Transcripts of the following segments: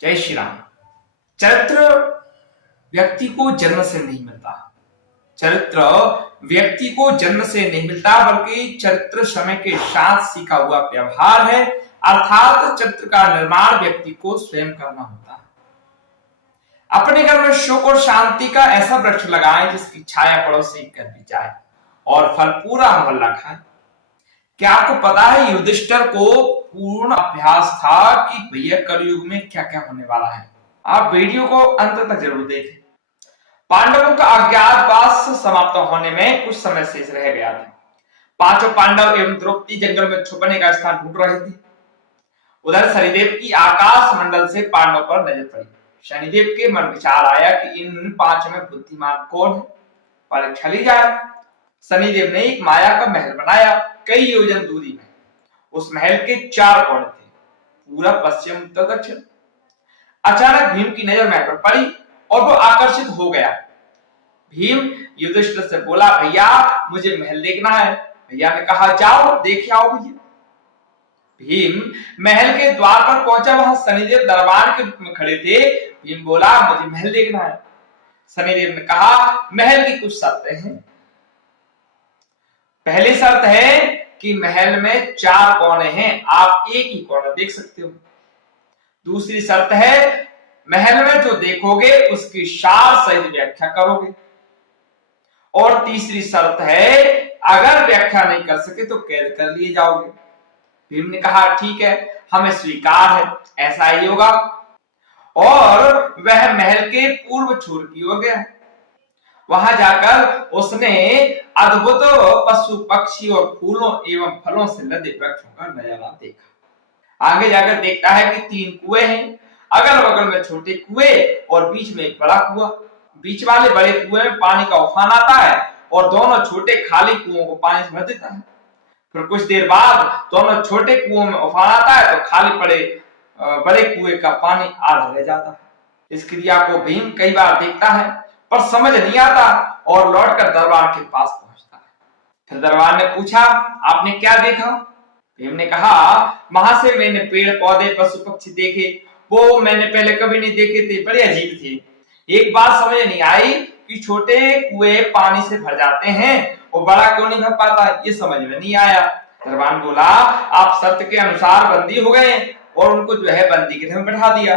जय श्री राम। चरित्र व्यक्ति को जन्म से नहीं मिलता। चरित्र व्यक्ति को जन्म से नहीं मिलता, बल्कि चरित्र समय के साथ सीखा हुआ व्यवहार है। अर्थात चरित्र का निर्माण व्यक्ति को स्वयं करना होता है। अपने घर में सुख और शांति का ऐसा वृक्ष लगाएं जिसकी छाया पड़ोसी कर भी जाए और फल पूरा मोहल्ला खाए। क्या आपको पता है युधिष्ठिर को पूर्ण अभ्यास था कि भैया कलयुग में क्या क्या होने वाला है। आप वीडियो को अंत तक जरूर देखें। पांडवों का अज्ञातवास समाप्त होने में कुछ समय शेष रह गया था। पांचों पांडव एवं द्रौपदी जंगल में छुपने का स्थान ढूंढ रहे थे। उधर शनिदेव की आकाश मंडल से पांडव पर नजर पड़ी। शनिदेव के मन विचार आया कि इन पांचों में बुद्धिमान कौन है, परीक्षा ली जाए। शनिदेव ने एक माया का महल बनाया, कई योजन दूरी में। उस महल के 4 कोण थे, पूरब, पश्चिम, उत्तर, दक्षिण। अचानक भीम की नजर महल पर पड़ी और वो आकर्षित हो गया। भीम युधिष्ठिर से बोला, भैया मुझे महल देखना है। भैया ने कहा, जाओ देख आओ भैया। भीम महल के द्वार पर पहुंचा। वहां शनिदेव दरबार के रूप में खड़े थे। भीम बोला, मुझे महल देखना है। शनिदेव ने कहा, महल की कुछ शर्तें हैं। पहली शर्त है कि महल में 4 कोने हैं, आप एक ही कोना देख सकते हो। दूसरी शर्त है, महल में जो देखोगे उसकी सार सहित व्याख्या करोगे। और तीसरी शर्त है, अगर व्याख्या नहीं कर सके तो कैद कर लिए जाओगे। भीम ने कहा, ठीक है, हमें स्वीकार है, ऐसा ही होगा। और वह महल के पूर्व छोर की ओर गया। वहां जाकर उसने अद्भुत पशु पक्षी और फूलों एवं फलों से लदे वृक्षों का नजारा देखा। आगे जाकर देखता है कि 3 कुएं हैं, अगल बगल में छोटे कुएं और बीच में एक बड़ा कुआं। बीच वाले बड़े कुएं में पानी का उफान आता है और दोनों छोटे खाली कुओं को पानी से भर देता है। फिर कुछ देर बाद दोनों छोटे कुओं में उफान आता है तो खाली पड़े बड़े कुएं का पानी आधा रह जाता है। इस क्रिया को भीम कई बार देखता है पर समझ नहीं आता और लौटकर दरबार के पास पहुंचता है। फिर दरबार ने पूछा, आपने क्या देखा? भीम ने कहा, वहां से मैंने पेड़ पौधे पशु पक्षी देखे, वो मैंने पहले कभी नहीं देखे थे, बड़े अजीब थे। एक बात समझ नहीं आई कि छोटे कुएं पानी से भर जाते हैं और बड़ा क्यों नहीं भर पाता, ये समझ में नहीं आया। दरबान बोला, आप शर्त के अनुसार बंदी हो गए और उनको जो है बंदी के घर में बैठा दिया।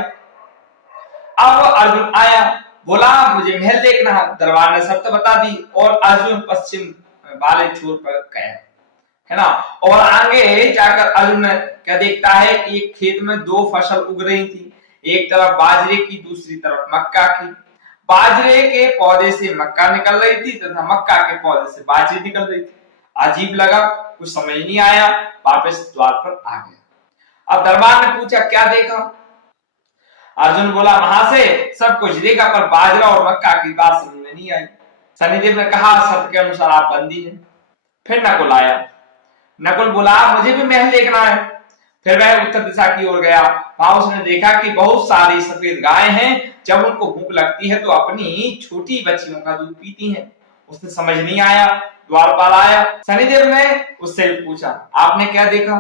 अब अर्जुन आया, बोला मुझे महल देखना है। दरबार ने शर्त बता दी और अर्जुन पश्चिम वाले छोर पर गया, है ना। और आगे जाकर अर्जुन क्या देखता है, एक खेत में 2 फसल उग रही थी, एक तरफ बाजरे की, दूसरी तरफ मक्का की। बाजरे के पौधे से मक्का निकल रही थी तथा मक्का के पौधे से बाजरी निकल रही थी। अजीब लगा, कुछ समझ नहीं आया, वापस द्वार पर आ गया। अब दरबार ने पूछा, क्या देखा? अर्जुन बोला, वहां से सब कुछ देखा पर बाजरा और मक्का की बात समझ में नहीं आई। शनिदेव ने कहा, शर्त के अनुसार आप बंदी हैं। फिर नकुल आया। नकुल बोला, मुझे भी महल देखना है। फिर वह उत्तर दिशा की ओर गया। वहां उसने देखा कि बहुत सारी सफेद गायें हैं। जब उनको भूख लगती है तो अपनी छोटी बच्चियों का दूध पीती हैं। उसने समझ नहीं आया, द्वारपाल आया। शनिदेव ने उससे पूछा, आपने क्या देखा?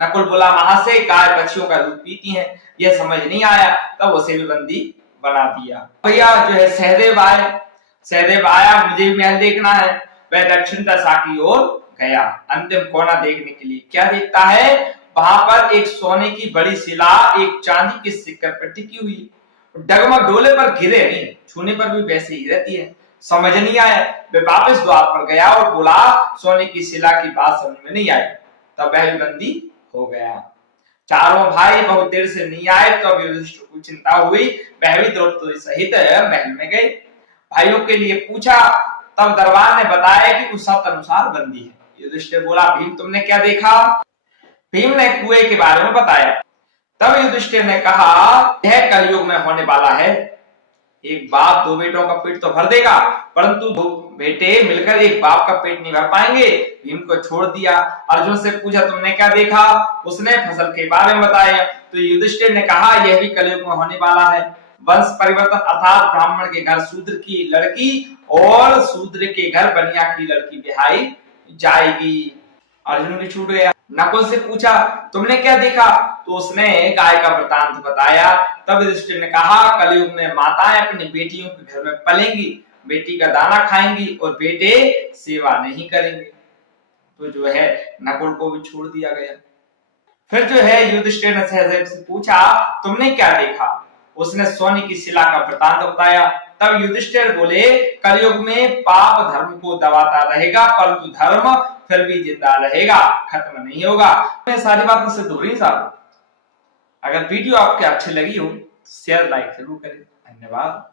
नकुल बोला, वहां से गाय बच्चियों का दूध पीती हैं, यह समझ नहीं आया, तब उसे भी बंदी बना दिया। भैया जो है सहदेव आए। सहदेव आया, मुझे भी महल देखना है। वह दक्षिण दिशा की ओर गया अंतिम कोना देखने के लिए। क्या देखता है, वहां पर एक सोने की बड़ी शिला एक चांदी के सिक्कर पर टिकी हुई, डगमग डोले पर गिरे नहीं, छूने पर भी वैसे ही रहती है। समझ नहीं आया, वह वापस द्वार पर गया और बोला, सोने की शिला की बात समझ में नहीं आई। तब वह भी बंदी हो गया। चारों भाई बहुत देर से नहीं आए तो अब युधिष्ठिर को चिंता हुई। वह भी द्रौपदी सहित महल में गए, भाइयों के लिए पूछा। तब दरबार ने बताया कि उस शर्त अनुसार बंदी है। युधिष्ठिर बोला, भीम तुमने क्या देखा? भीम ने कुएं के बारे में बताया। तब युधिष्ठिर ने कहा, यह कलयुग में होने वाला है। एक बाप 2 बेटों का पेट तो भर देगा, परंतु 2 बेटे मिलकर एक बाप का पेट नहीं भर पाएंगे। भीम को छोड़ दिया। अर्जुन से पूछा, तुमने क्या देखा? उसने फसल के बारे में बताया। तो युधिष्ठिर ने कहा, यह भी कलयुग में होने वाला है। वंश परिवर्तन अर्थात ब्राह्मण के घर शूद्र की लड़की और शूद्र के घर बनिया की लड़की ब्याही जाएगी। अर्जुन भी छूट गया। नकुल से पूछा तुमने क्या देखा? तो उसने गाय का वृतांत बताया। तब युधिष्ठिर ने कहा कलयुग में माताएं अपनी बेटियों के घर में पलेंगी, बेटी का दाना खाएंगी और बेटे सेवा नहीं करेंगे। तो जो है नकुल को भी छोड़ दिया गया। फिर जो है युधिष्ठिर ने सहदेव से पूछा तुमने क्या देखा? उसने सोने की शिला का वृतांत बताया। तब युधिष्ठिर बोले कलयुग में पाप धर्म को दबाता रहेगा, परंतु धर्म फिर भी जिंदा रहेगा, खत्म नहीं होगा। मैं सारी बातें सिद्ध हो रही साहब। अगर वीडियो आपके अच्छी लगी हो शेयर लाइक जरूर करें। धन्यवाद।